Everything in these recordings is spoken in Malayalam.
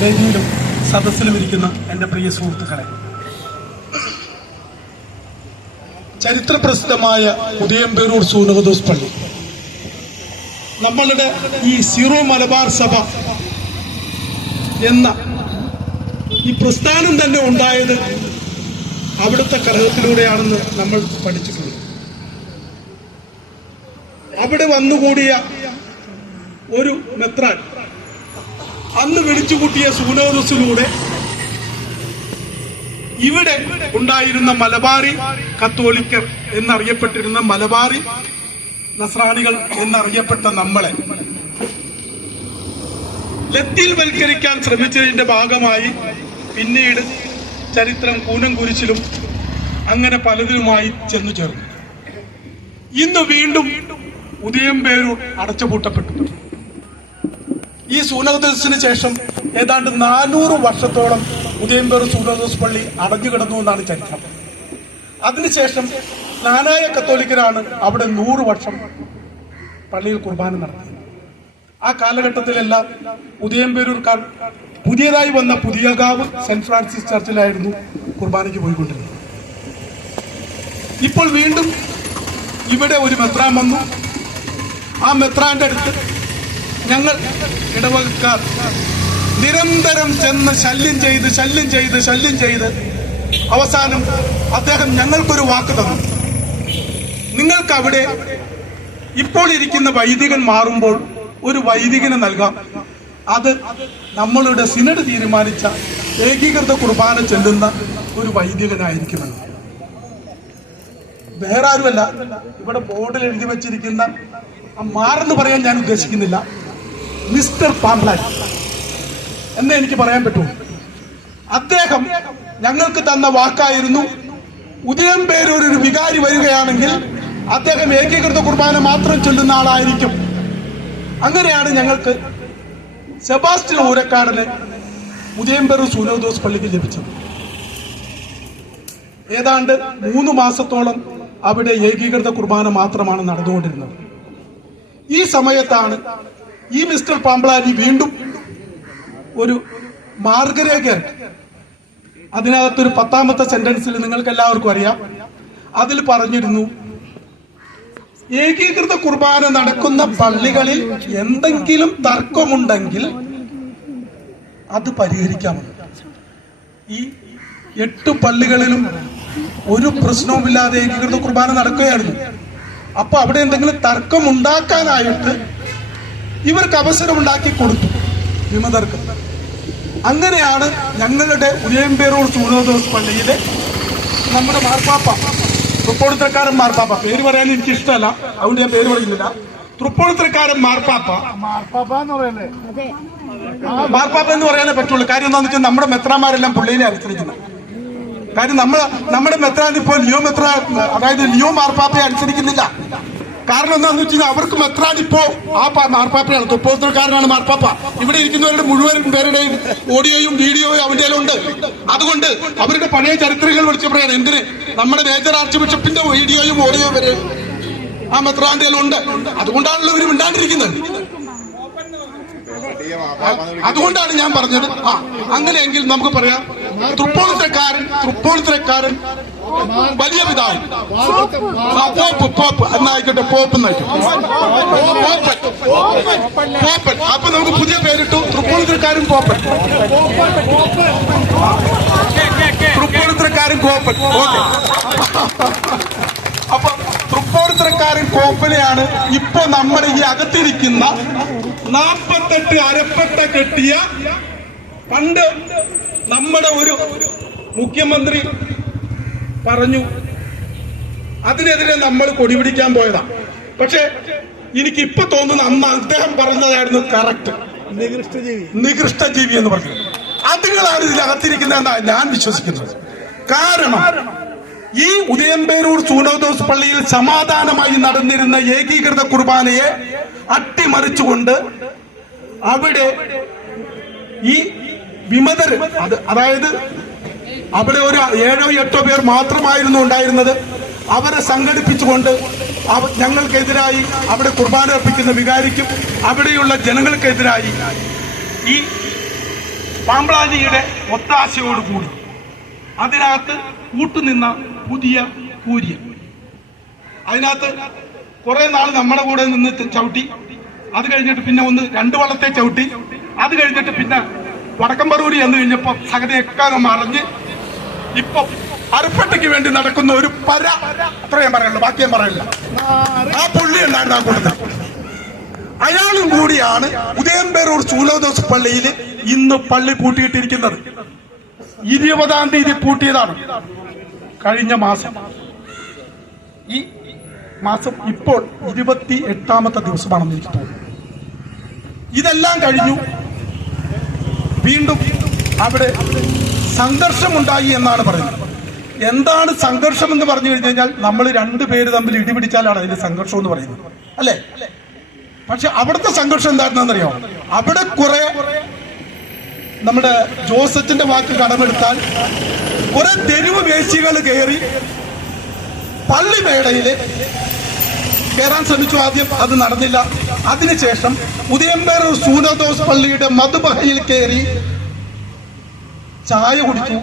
വേദിയിലും സദസ്സിലും ഇരിക്കുന്ന എന്റെ പ്രിയ സുഹൃത്തുക്കളെ ചരിത്രപ്രസിദ്ധമായ ഉദയംപേരൂർ സൂനകദോസ് പള്ളി നമ്മളുടെ ഈ സീറോ മലബാർ സഭ എന്ന ഈ പ്രസ്ഥാനം തന്നെ ഉണ്ടായത് അവിടുത്തെ കലഹത്തിലൂടെയാണെന്ന് നമ്മൾ പഠിച്ചിട്ടുണ്ട്. അവിടെ വന്നുകൂടിയ ഒരു മെത്രാൻ അന്ന് വിളിച്ചുകൂട്ടിയ സൂനോദസിലൂടെ ഇവിടെ ഉണ്ടായിരുന്ന മലബാറി കത്തോലിക്കർ എന്നറിയപ്പെട്ടിരുന്ന മലബാറി നസ്രാണികൾ എന്നറിയപ്പെട്ട നമ്മളെ ലത്തീൽവൽക്കരിക്കാൻ ശ്രമിച്ചതിന്റെ ഭാഗമായി പിന്നീട് ചരിത്രം കൂനം കുരിശിലും അങ്ങനെ പലതിലുമായി ചെന്നു ചേർന്നു. ഇന്ന് വീണ്ടും ഉദയം പേരൂർ അടച്ചുപൂട്ടപ്പെട്ടു ഈ സൂനകദോസിന് ശേഷം ഏതാണ്ട് നാനൂറ് വർഷത്തോളം ഉദയംപേർ സൂനകദോസ് പള്ളി അടഞ്ഞു കിടന്നു എന്നാണ് ചരിത്രം. അതിനുശേഷം നാനായ കത്തോലിക്കരാണ് അവിടെ നൂറ് വർഷം പള്ളിയിൽ കുർബാന നടത്തിയത്. ആ കാലഘട്ടത്തിലെല്ലാം ഉദയംപേരൂർക്കാർ പുതിയതായി വന്ന പുതിയകാവ് സെന്റ് ഫ്രാൻസിസ് ചർച്ചിലായിരുന്നു കുർബാനയ്ക്ക് പോയിക്കൊണ്ടിരുന്നത്. ഇപ്പോൾ വീണ്ടും ഇവിടെ ഒരു മെത്രാൻ വന്നു. ആ മെത്രാന്റെ അടുത്ത് ഞങ്ങൾ ഇടവകക്കാർ നിരന്തരം ചെന്ന് ശല്യം ചെയ്ത് ശല്യം ചെയ്ത് ശല്യം ചെയ്ത് അവസാനം അദ്ദേഹം ഞങ്ങൾക്കൊരു വാക്ക് തന്നു. നിങ്ങൾക്ക് അവിടെ ഇപ്പോൾ ഇരിക്കുന്ന വൈദികൻ മാറുമ്പോൾ ഒരു വൈദികന് നൽകാം. അത് നമ്മളുടെ സിനഡ് തീരുമാനിച്ച ഏകീകൃത കുർബാന ചെല്ലുന്ന ഒരു വൈദികനായിരിക്കുമെന്ന് വേറെ ആരുമല്ല ഇവിടെ ബോർഡിൽ എഴുതി വെച്ചിരിക്കുന്ന മാറെന്ന് പറയാൻ ഞാൻ ഉദ്ദേശിക്കുന്നില്ല. മിസ്റ്റർ പാംപ്ലാൻ എന്നേ എനിക്ക് പറയാൻ പറ്റൂ. അദ്ദേഹം ഞങ്ങൾക്ക് തന്ന വാക്കായിരുന്നു. ഉദയം പേരൂർ ഒരു വികാരി വരികയാണെങ്കിൽ അദ്ദേഹം ഏകീകൃത കുർബാന മാത്രം ചൊല്ലുന്ന ആളായിരിക്കും. അങ്ങനെയാണ് ഞങ്ങൾക്ക് സെബാസ്റ്റ്യൻ ഊരക്കാടന് ഉദയംപേരൂർ സൂനോദോസ് പള്ളിക്ക് ലഭിച്ചത്. ഏതാണ്ട് മൂന്ന് മാസത്തോളം അവിടെ ഏകീകൃത കുർബാന മാത്രമാണ് നടന്നുകൊണ്ടിരുന്നത്. ഈ സമയത്താണ് ഈ മിസ്റ്റർ പാമ്പളാരി വീണ്ടും ഒരു മാർഗരേഖ അതിനകത്തൊരു പത്താമത്തെ സെന്റൻസിൽ നിങ്ങൾക്ക് എല്ലാവർക്കും അറിയാം. അതിൽ പറഞ്ഞിരുന്നു ഏകീകൃത കുർബാന നടക്കുന്ന പള്ളികളിൽ എന്തെങ്കിലും തർക്കമുണ്ടെങ്കിൽ അത് പരിഹരിക്കാമെന്ന് ഈ എട്ട് പള്ളികളിലും ഒരു പ്രശ്നവുമില്ലാതെ ഏകീകൃത കുർബാന നടക്കുകയായിരുന്നു. അപ്പൊ അവിടെ എന്തെങ്കിലും തർക്കം ഉണ്ടാക്കാനായിട്ട് ഇവർക്ക് അവസരം ഉണ്ടാക്കി കൊടുത്തു. വിമതർക്ക്. അങ്ങനെയാണ് ഞങ്ങളുടെ ഉദയംപേരൂർ സൂര്യോദോസ് പള്ളിയിലെ നമ്മുടെ മാർപ്പാപ്പ തൃപ്പൂണിത്തരക്കാരൻ മാർപ്പാപ്പ. പേര് പറയാൻ എനിക്ക് ഇഷ്ടമല്ല അതുകൊണ്ട് ഞാൻ പേര് പറയുന്നില്ല. തൃപ്പൂണിത്തരക്കാരൻ മാർപ്പാപ്പ. മാർപ്പാപ്പ എന്ന് പറയാനേ പറ്റുള്ളൂ. കാര്യം എന്താണെന്ന് വെച്ചാൽ നമ്മുടെ മെത്രാമാരെല്ലാം പുള്ളിയിലെ അനുസരിക്കുന്നത്. കാര്യം നമ്മൾ നമ്മുടെ മെത്രാൻ ഇപ്പോൾ ലിയോ മെത്ര അതായത് ലിയോ മാർപ്പാപ്പയെ അനുസരിക്കുന്നില്ല. കാരണം എന്താണെന്ന് വെച്ച് കഴിഞ്ഞാൽ അവർക്ക് മെത്രാൻ ഇപ്പോ ആ മാർപ്പാപ്പയാണ്. തുപ്പോത്രക്കാരനാണ് മാർപ്പാപ്പ. ഇവിടെ ഇരിക്കുന്നവരുടെ മുഴുവൻ പേരുടെയും ഓഡിയോയും വീഡിയോയും അവന്റെ ഉണ്ട്. അതുകൊണ്ട് അവരുടെ പഴയ ചരിത്രങ്ങൾ വിളിച്ചു പറയാൻ എന്തിന്? നമ്മുടെ മേജർ ആർച്ച് ബിഷപ്പിന്റെ വീഡിയോയും ഓഡിയോയും വരെ ആ മെത്രാന്റെ ഉണ്ട്. അതുകൊണ്ടാണല്ലോ ഇവർ മിണ്ടാണ്ടിരിക്കുന്നത്. അതുകൊണ്ടാണ് ഞാൻ പറഞ്ഞത്. ആ അങ്ങനെയെങ്കിൽ നമുക്ക് പറയാം. തൃപ്പൂണിത്തരക്കാരൻ തൃപ്പൂണിത്തരക്കാരൻ വലിയ പിതാവ്. പോപ്പ് പോപ്പ് എന്നായിക്കോട്ടെ പോപ്പ് പോപ്പൻ അപ്പൊ നമുക്ക് പുതിയ പേരിട്ടു തൃപ്പൂണിത്തരക്കാരൻ പോപ്പൻ. തൃപ്പൂണിത്തരക്കാരൻ കോപ്പൻ ഓക്കെ. അപ്പൊ തൃപ്പൂണിത്തരക്കാരൻ കോപ്പനെയാണ് ഇപ്പൊ നമ്മുടെ ഈ അകത്തിരിക്കുന്ന നാപ്പത്തെട്ട് അരപ്പട്ട കെട്ടിയ പണ്ട് നമ്മുടെ ഒരു മുഖ്യമന്ത്രി പറഞ്ഞു അതിനെതിരെ നമ്മൾ കൊടിപിടിക്കാൻ പോയതാ. പക്ഷെ എനിക്ക് ഇപ്പൊ തോന്നുന്നു അന്ന് അദ്ദേഹം പറഞ്ഞതായിരുന്നു കറക്റ്റ് നികൃഷ്ടജീവി. എന്ന് പറഞ്ഞു അതുങ്ങളാണ് ഇതിനകത്തിരിക്കുന്നതെന്നാണ് ഞാൻ വിശ്വസിക്കുന്നത്. കാരണം ഈ ഉദയംപേരൂർ സൂനോദോസ് പള്ളിയിൽ സമാധാനമായി നടന്നിരുന്ന ഏകീകൃത കുർബാനയെ അട്ടിമറിച്ചുകൊണ്ട് അവിടെ ഈ വിമതർ അത് അതായത് അവിടെ ഒരു ഏഴോ എട്ടോ പേർ മാത്രമായിരുന്നു ഉണ്ടായിരുന്നത്. അവരെ സംഘടിപ്പിച്ചുകൊണ്ട് അവ- ഞങ്ങൾക്കെതിരായി അവിടെ കുർബാന അർപ്പിക്കുന്ന വികാരിക്കും അവിടെയുള്ള ജനങ്ങൾക്കെതിരായി ഈ പാമ്പ്ളാനിയുടെ ഒത്താശയോടുകൂടി അതിനകത്ത് കൂട്ടുനിന്ന പുതിയ കൂര്യൻ അതിനകത്ത് കുറെ നാൾ നമ്മുടെ കൂടെ നിന്ന് ചവിട്ടി. അത് കഴിഞ്ഞിട്ട് പിന്നെ ഒന്ന് രണ്ടു വള്ളത്തെ ചവിട്ടി. അത് കഴിഞ്ഞിട്ട് പിന്നെ വടക്കമ്പറൂരി എന്ന് കഴിഞ്ഞപ്പോ സഗതിയൊക്കെ അങ്ങ് മറിഞ്ഞ് ഇപ്പൊ അറുപ്പട്ടയ്ക്ക് വേണ്ടി നടക്കുന്ന ഒരു പര. അത്ര ഞാൻ പറയുള്ളൂ ബാക്കി ഞാൻ പറയില്ല ആ പുള്ളി ഉണ്ടായിരുന്നു കൂട്ടത്തിൽ. അയാളും കൂടിയാണ് ഉദയംപേരൂർ ചൂലോദോസ് പള്ളിയിൽ ഇന്ന് പള്ളി പൂട്ടിയിട്ടിരിക്കുന്നത്. ഇരുപതാം തീയതി പൂട്ടിയതാണ്. കഴിഞ്ഞ മാസം. ഈ മാസം ഇപ്പോൾ ഇരുപത്തി എട്ടാമത്തെ ദിവസമാണെന്ന് എനിക്ക് തോന്നുന്നു. ഇതെല്ലാം കഴിഞ്ഞു. വീണ്ടും അവിടെ സംഘർഷമുണ്ടായി എന്നാണ് പറയുന്നത്. എന്താണ് സംഘർഷം എന്ന് പറഞ്ഞു കഴിഞ്ഞു കഴിഞ്ഞാൽ നമ്മൾ രണ്ടുപേര് തമ്മിൽ ഇടിപിടിച്ചാലാണ് അതിന്റെ സംഘർഷം എന്ന് പറയുന്നത്. അല്ലേ? പക്ഷെ അവിടുത്തെ സംഘർഷം എന്തായിരുന്നറിയോ? അവിടെ കുറെ നമ്മുടെ ജോസഫിന്റെ വാക്ക് കടമെടുത്താൽ കുറെ തെരുവ് വേശികൾ കയറി പള്ളി മേടയിൽ കയറാൻ ശ്രമിച്ചു. ആദ്യം അത് നടന്നില്ല. അതിനുശേഷം ഉദയംപേരൂർ സൂനദോസ് പള്ളിയുടെ മധുബഹയിൽ കയറി ചായ കുടിച്ചു.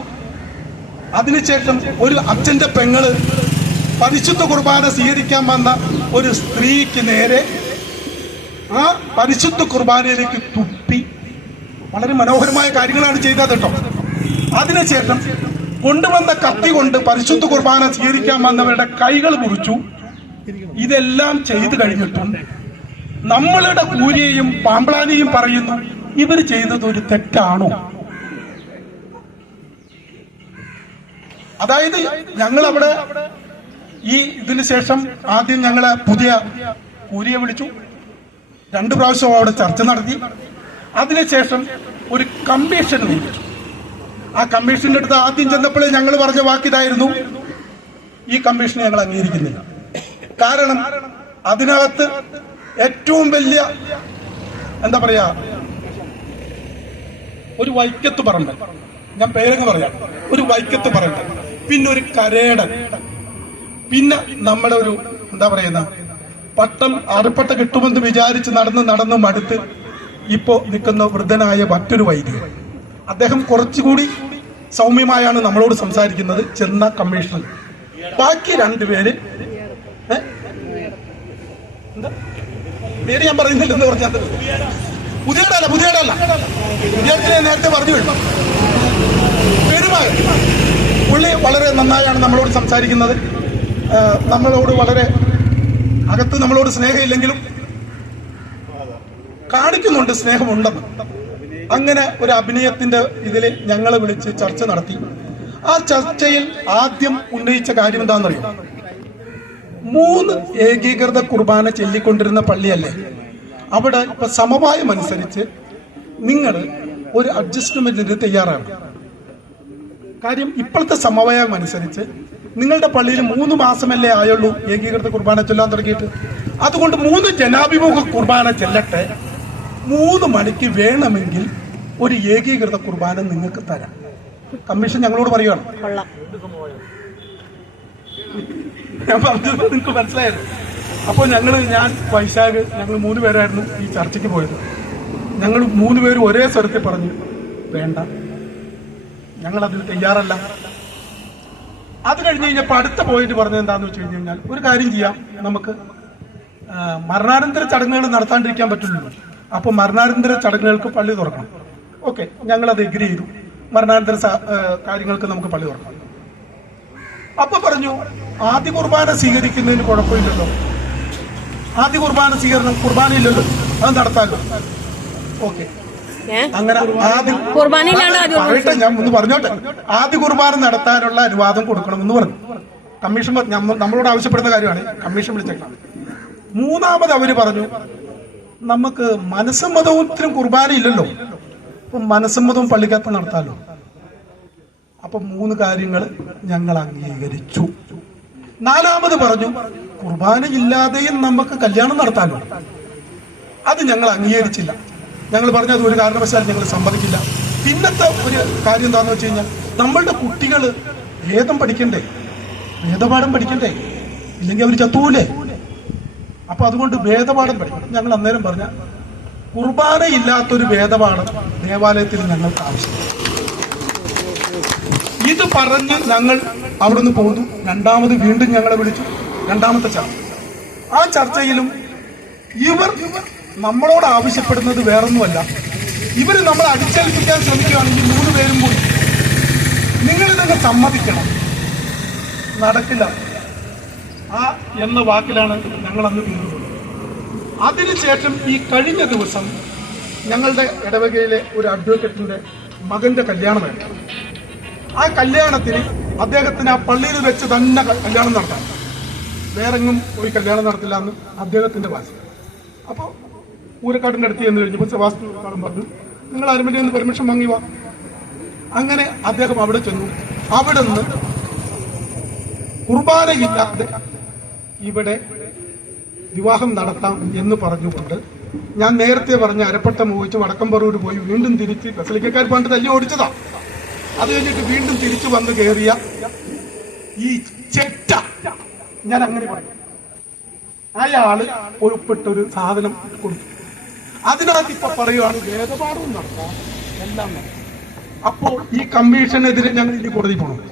അതിനുശേഷം ഒരു അച്ഛന്റെ പെങ്ങൾ പരിശുദ്ധ കുർബാന സ്വീകരിക്കാൻ വന്ന ഒരു സ്ത്രീക്ക് നേരെ ആ പരിശുദ്ധ കുർബാനയിലേക്ക് തുപ്പി. വളരെ മനോഹരമായ കാര്യങ്ങളാണ് ചെയ്തത് കേട്ടോ. അതിനുശേഷം കൊണ്ടുവന്ന കത്തി കൊണ്ട് പരിശുദ്ധ കുർബാന സ്വീകരിക്കാൻ വന്നവരുടെ കൈകൾ മുറിച്ചു. ഇതെല്ലാം ചെയ്തു കഴിഞ്ഞിട്ടും നമ്മളുടെ കൂലിയെയും പാമ്പളാനിയും പറയുന്നു ഇവർ ചെയ്യുന്നത് ഒരു തെറ്റാണോ? അതായത് ഞങ്ങൾ അവിടെ ഈ ഇതിന് ശേഷം ആദ്യം ഞങ്ങളെ പുതിയ കൂലിയെ വിളിച്ചു. രണ്ടു പ്രാവശ്യം അവിടെ ചർച്ച നടത്തി. അതിനുശേഷം ഒരു കമ്മീഷൻ നിയമിച്ചു. ആ കമ്മീഷന്റെ അടുത്ത് ആദ്യം ചെന്നപ്പോഴേ ഞങ്ങൾ പറഞ്ഞ വാക്കിതായിരുന്നു ഈ കമ്മീഷനെ ഞങ്ങൾ അംഗീകരിക്കുന്നില്ല. കാരണം അതിനകത്ത് ഏറ്റവും വലിയ എന്താ പറയാ ഒരു വൈക്കത്ത് പറമ്പ്. ഞാൻ പേരങ്ങ് പറയാം. ഒരു വൈക്കത്ത് പറമ്പ്. പിന്നെ ഒരു കരേടൻ. പിന്നെ നമ്മുടെ ഒരു എന്താ പറയുന്ന പട്ടം അറുപട്ട കിട്ടുമെന്ന് വിചാരിച്ച് നടന്ന് നടന്ന് മടുത്ത് ഇപ്പോ നിൽക്കുന്ന വൃദ്ധനായ മറ്റൊരു വൈദികൻ അദ്ദേഹം കുറച്ചുകൂടി സൗമ്യമായാണ് നമ്മളോട് സംസാരിക്കുന്നത് ചെന്ന കമ്മീഷണർ. ബാക്കി രണ്ടുപേര്? എന്താ? പേര് ഞാൻ പറയുന്നില്ലെന്ന് പറഞ്ഞാൽ പുതിയടല്ല പുതിയടല്ല. പുതിയടത്തിനെ നേരത്തെ പറഞ്ഞു വിട്ടു. പെരുമാൾ പുള്ളി വളരെ നന്നായാണ് നമ്മളോട് സംസാരിക്കുന്നത്. നമ്മളോട് വളരെ അകത്ത് നമ്മളോട് സ്നേഹമില്ലെങ്കിലും കാണിക്കുന്നുണ്ട് സ്നേഹമുണ്ടെന്ന്. അങ്ങനെ ഒരു അഭിനയത്തിന്റെ ഇതിൽ ഞങ്ങളെ വിളിച്ച് ചർച്ച നടത്തി. ആ ചർച്ചയിൽ ആദ്യം ഉന്നയിച്ച കാര്യം എന്താണെന്നറിയോ? മൂന്ന് ഏകീകൃത കുർബാന ചൊല്ലിക്കൊണ്ടിരുന്ന പള്ളിയല്ലേ? അവിടെ ഇപ്പൊ സമവായം അനുസരിച്ച് നിങ്ങൾ ഒരു അഡ്ജസ്റ്റ്മെന്റിന് തയ്യാറാണ്. കാര്യം ഇപ്പോഴത്തെ സമവായം അനുസരിച്ച് നിങ്ങളുടെ പള്ളിയിൽ മൂന്ന് മാസമല്ലേ ആയുള്ളൂ ഏകീകൃത കുർബാന ചൊല്ലാൻ തുടങ്ങിയിട്ട്. അതുകൊണ്ട് മൂന്ന് ജനാഭിമുഖ കുർബാന ചെല്ലട്ടെ. മൂന്ന് മണിക്ക് വേണമെങ്കിൽ ഒരു ഏകീകൃത കുർബാന നിങ്ങൾക്ക് തരാം. കമ്മീഷൻ ഞങ്ങളോട് പറയുകയാണ് ഞാൻ പറഞ്ഞത് നിങ്ങൾക്ക് മനസ്സിലായത് അപ്പോൾ ഞങ്ങൾ ഞാൻ വൈശാഖ് ഞങ്ങൾ മൂന്ന് പേരായിരുന്നു ഈ ചർച്ചയ്ക്ക് പോയത്. ഞങ്ങൾ മൂന്ന് പേരും ഒരേ സ്വരത്തിൽ പറഞ്ഞു വേണ്ട. ഞങ്ങൾ അതിന് തയ്യാറല്ല. അത് കഴിഞ്ഞ് കഴിഞ്ഞപ്പോൾ അടുത്ത പോയിന്റ് പറഞ്ഞത് എന്താന്ന് വെച്ച് കഴിഞ്ഞ് കഴിഞ്ഞാൽ ഒരു കാര്യം ചെയ്യാം. നമുക്ക് മരണാനന്തര ചടങ്ങുകൾ നടത്താണ്ടിരിക്കാൻ പറ്റുള്ളൂ. അപ്പോൾ മരണാനന്തര ചടങ്ങുകൾക്ക് പള്ളി തുറക്കണം. ഓക്കെ ഞങ്ങൾ അത് എഗ്രി ചെയ്തു. മരണാനന്തര കാര്യങ്ങൾക്ക് നമുക്ക് പള്ളി തുറക്കണം അപ്പൊ പറഞ്ഞു ആദ്യ കുർബാന സ്വീകരിക്കുന്നതിന് കുഴപ്പമില്ലല്ലോ. ആദ്യ കുർബാന സ്വീകരണം കുർബാന ഇല്ലല്ലോ അത് നടത്താമല്ലോ ഓക്കെ. അങ്ങനെ ആദ്യ പറയട്ടെ ഞാൻ ഒന്ന് പറഞ്ഞോട്ടെ. ആദ്യ കുർബാന നടത്താനുള്ള അനുവാദം കൊടുക്കണമെന്ന് പറഞ്ഞു. കമ്മീഷൻ നമ്മളോട് ആവശ്യപ്പെടുന്ന കാര്യമാണ്. കമ്മീഷൻ വിളിച്ചേക്കാം. മൂന്നാമത് അവർ പറഞ്ഞു നമുക്ക് മനസ്സമ്മതവും കുർബാന ഇല്ലല്ലോ. അപ്പം മനസ്സമ്മതവും പള്ളിക്കകത്ത് നടത്താമല്ലോ അപ്പൊ മൂന്ന് കാര്യങ്ങൾ ഞങ്ങൾ അംഗീകരിച്ചു. നാലാമത് പറഞ്ഞു കുർബാന ഇല്ലാതെയും നമുക്ക് കല്യാണം നടത്താനോ? അത് ഞങ്ങൾ അംഗീകരിച്ചില്ല. ഞങ്ങൾ പറഞ്ഞു അത് ഒരു കാരണവശാലും ഞങ്ങൾ സമ്മതിക്കില്ല. പിന്നത്തെ ഒരു കാര്യം എന്താണെന്ന് വെച്ച് കഴിഞ്ഞാൽ നമ്മളുടെ കുട്ടികൾ വേദം പഠിക്കണ്ടേ? വേദപാഠം പഠിക്കണ്ടേ? ഇല്ലെങ്കിൽ അവർ ചത്തൂലേ? അപ്പൊ അതുകൊണ്ട് വേദപാഠം പഠിക്കണം. ഞങ്ങൾ അന്നേരം പറഞ്ഞ കുർബാന ഇല്ലാത്തൊരു വേദപാഠം ദേവാലയത്തിൽ ഞങ്ങൾക്ക് ആവശ്യമാണ്. ഇത് പറഞ്ഞ് ഞങ്ങൾ അവിടുന്ന് പോന്നു രണ്ടാമത് വീണ്ടും ഞങ്ങളെ വിളിച്ചു. രണ്ടാമത്തെ ചർച്ച. ആ ചർച്ചയിലും ഇവർ നമ്മളോട് ആവശ്യപ്പെടുന്നത് വേറൊന്നുമല്ല. ഇവർ നമ്മൾ അടിച്ചേൽപ്പിക്കാൻ ശ്രമിക്കുകയാണെങ്കിൽ മൂന്ന് പേരും കൂടി നിങ്ങളിതൊക്കെ സമ്മതിക്കണം. നടക്കില്ല. ആ എന്ന വാക്കിലാണ് ഞങ്ങൾ അന്ന് തീർന്നത് അതിനുശേഷം ഈ കഴിഞ്ഞ ദിവസം ഞങ്ങളുടെ ഇടവകയിലെ ഒരു അഡ്വക്കേറ്റിന്റെ മകന്റെ കല്യാണമായിരുന്നു. ആ കല്യാണത്തിന് അദ്ദേഹത്തിന് ആ പള്ളിയിൽ വെച്ച് തന്നെ കല്യാണം നടത്താം. വേറെങ്ങും പോയി കല്യാണം നടത്തില്ല എന്ന് അദ്ദേഹത്തിന്റെ ഭാഷ അപ്പോൾ ഊരക്കാടിന്റെ അടുത്ത് ചെന്ന് കഴിഞ്ഞപ്പോൾ ഊരക്കാടും പറഞ്ഞു നിങ്ങൾ ആരുമല്ലേ ഒന്ന് പെർമിഷൻ വാങ്ങി വാ. അങ്ങനെ അദ്ദേഹം അവിടെ ചെന്നു. അവിടെ നിന്ന് കുർബാനയില്ലാതെ ഇവിടെ വിവാഹം നടത്താം എന്ന് പറഞ്ഞുകൊണ്ട് ഞാൻ നേരത്തെ പറഞ്ഞ അരപ്പട്ട മോഹിച്ച് വടക്കമ്പറൂർ പോയി വീണ്ടും തിരിച്ച് ബസലിക്കക്കാർ പണ്ട് തല്ലി ഓടിച്ചതാ. അത് കഴിഞ്ഞിട്ട് വീണ്ടും തിരിച്ചു വന്ന് കയറിയ ഈ ചെറ്റ ഞാൻ അങ്ങനെ പറയും. അയാൾ ഒഴുപ്പെട്ടൊരു സാധനം കൊടുത്തു. അതിനകത്ത് ഇപ്പൊ പറയുകയാണ് വേദപാഠവും നടത്താം എല്ലാം അപ്പോ അപ്പോൾ ഈ കമ്മീഷനെതിരെ ഞങ്ങൾ ഇനി കോടതി പോകണം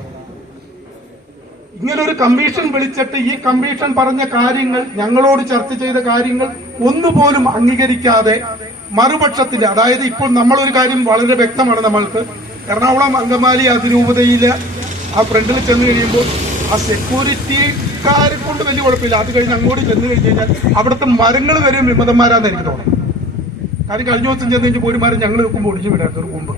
ഇങ്ങനെ ഒരു കമ്മീഷൻ വിളിച്ചിട്ട് ഈ കമ്മീഷൻ പറഞ്ഞ കാര്യങ്ങൾ ഞങ്ങളോട് ചർച്ച ചെയ്ത കാര്യങ്ങൾ ഒന്നുപോലും അംഗീകരിക്കാതെ മറുപക്ഷത്തിന്റെ അതായത് ഇപ്പോൾ നമ്മളൊരു കാര്യം വളരെ വ്യക്തമാണ് നമ്മൾക്ക് എറണാകുളം അങ്കമാലി അതിരൂപതയിൽ ആ ഫ്രണ്ടിൽ ചെന്ന് കഴിയുമ്പോൾ ആ സെക്യൂരിറ്റിക്കാരെ കൊണ്ട് വലിയ കുഴപ്പമില്ല. അത് കഴിഞ്ഞ് അങ്ങോട്ട് ചെന്ന് കഴിഞ്ഞ് കഴിഞ്ഞാൽ അവിടുത്തെ മരങ്ങൾ വരെ വിമതന്മാരാന്ന് എനിക്ക് തോന്നുന്നു. കാര്യം കഴിഞ്ഞ ദിവസം ചെന്ന് കഴിഞ്ഞ് ഒരു മരം ഞങ്ങൾ വെക്കുമ്പോൾ ഒഴിഞ്ഞു വിടായിരുന്നു ഒരു മുമ്പ്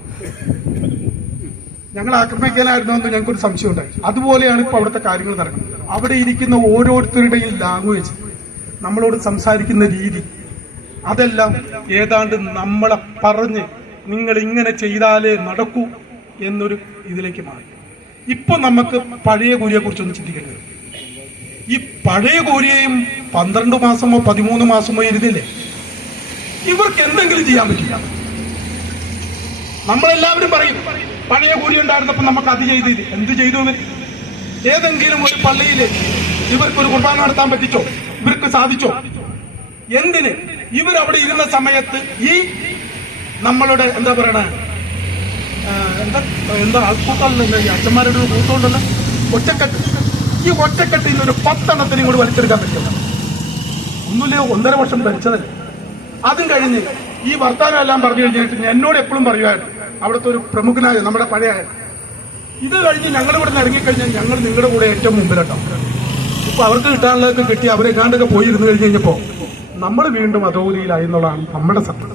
ഞങ്ങൾ ആക്രമിക്കാനായിരുന്നു എന്ന് ഞങ്ങൾക്കൊരു സംശയം ഉണ്ടായി. അതുപോലെയാണ് ഇപ്പോൾ അവിടുത്തെ കാര്യങ്ങൾ നടക്കുന്നത്. അവിടെ ഇരിക്കുന്ന ഓരോരുത്തരുടെയും ലാംഗ്വേജ് നമ്മളോട് സംസാരിക്കുന്ന രീതി അതെല്ലാം ഏതാണ്ട് നമ്മളെ പറഞ്ഞ് നിങ്ങൾ ഇങ്ങനെ ചെയ്താലേ നടക്കൂ എന്നൊരു ഇതിലേക്ക് മാറി. ഇപ്പൊ നമുക്ക് പഴയ കൂലിയെ കുറിച്ചൊന്ന് ചിന്തിക്കേണ്ടത് ഈ പഴയ കോരിയെയും പന്ത്രണ്ട് മാസമോ പതിമൂന്ന് മാസമോ ഇരുന്നില്ലേ? ഇവർക്ക് എന്തെങ്കിലും ചെയ്യാൻ പറ്റില്ല. നമ്മളെല്ലാവരും പറയും പഴയ കൂലി ഉണ്ടായിരുന്നപ്പോ നമുക്ക് അത് ചെയ്ത് ഇത് എന്ത് ചെയ്തു ഏതെങ്കിലും ഒരു പള്ളിയിൽ ഇവർക്ക് ഒരു കുർബാന നടത്താൻ പറ്റിച്ചോ? ഇവർക്ക് സാധിച്ചോ? എന്തിന്? ഇവരവിടെ ഇരുന്ന സമയത്ത് ഈ നമ്മളുടെ എന്താ പറയണ? എന്താ എന്താ ആൾക്കൂട്ടമല്ലോ ഈ അച്ഛന്മാരുടെ ഒരു കൂട്ടമുണ്ടല്ലോ ഒറ്റക്കെട്ട്. ഈ ഒറ്റക്കെട്ടിൽ നിന്ന് ഒരു പത്തെണ്ണത്തിനും കൂടി വലിച്ചെടുക്കാൻ പറ്റില്ല ഒന്നുമില്ലേ ഒന്നര വർഷം ഭരിച്ചതല്ലേ അതും കഴിഞ്ഞ് ഈ വർത്താനം എല്ലാം പറഞ്ഞു കഴിഞ്ഞിട്ട് എന്നോട് എപ്പോഴും പറയുമായിരുന്നു അവിടുത്തെ ഒരു പ്രമുഖനായ നമ്മുടെ പഴയ. ഇത് കഴിഞ്ഞ് ഞങ്ങൾ ഇവിടെ നിന്ന് ഇറങ്ങിക്കഴിഞ്ഞാൽ ഞങ്ങൾ നിങ്ങളുടെ കൂടെ ഏറ്റവും മുമ്പിലട്ടോ. ഇപ്പൊ അവർക്ക് കിട്ടാനുള്ളതൊക്കെ കിട്ടി അവരെ കാണ്ടൊക്കെ പോയി ഇരുന്ന് കഴിഞ്ഞ് കഴിഞ്ഞപ്പോ നമ്മൾ വീണ്ടും അധോഗതിയിലായി എന്നുള്ളതാണ് നമ്മുടെ സത്യം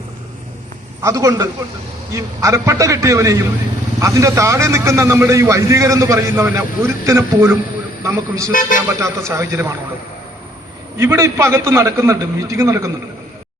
അതുകൊണ്ട് ഈ അരപ്പട്ട കെട്ടിയവനെയും അതിന്റെ താഴെ നിൽക്കുന്ന നമ്മുടെ ഈ വൈദികരെന്ന് പറയുന്നവനെ ഒരുത്തിനെ പോലും നമുക്ക് വിശ്വസിക്കാൻ പറ്റാത്ത സാഹചര്യമാണുള്ളത്. ഇവിടെ ഇപ്പൊ അകത്ത് നടക്കുന്നുണ്ട് മീറ്റിംഗ് നടക്കുന്നുണ്ട്.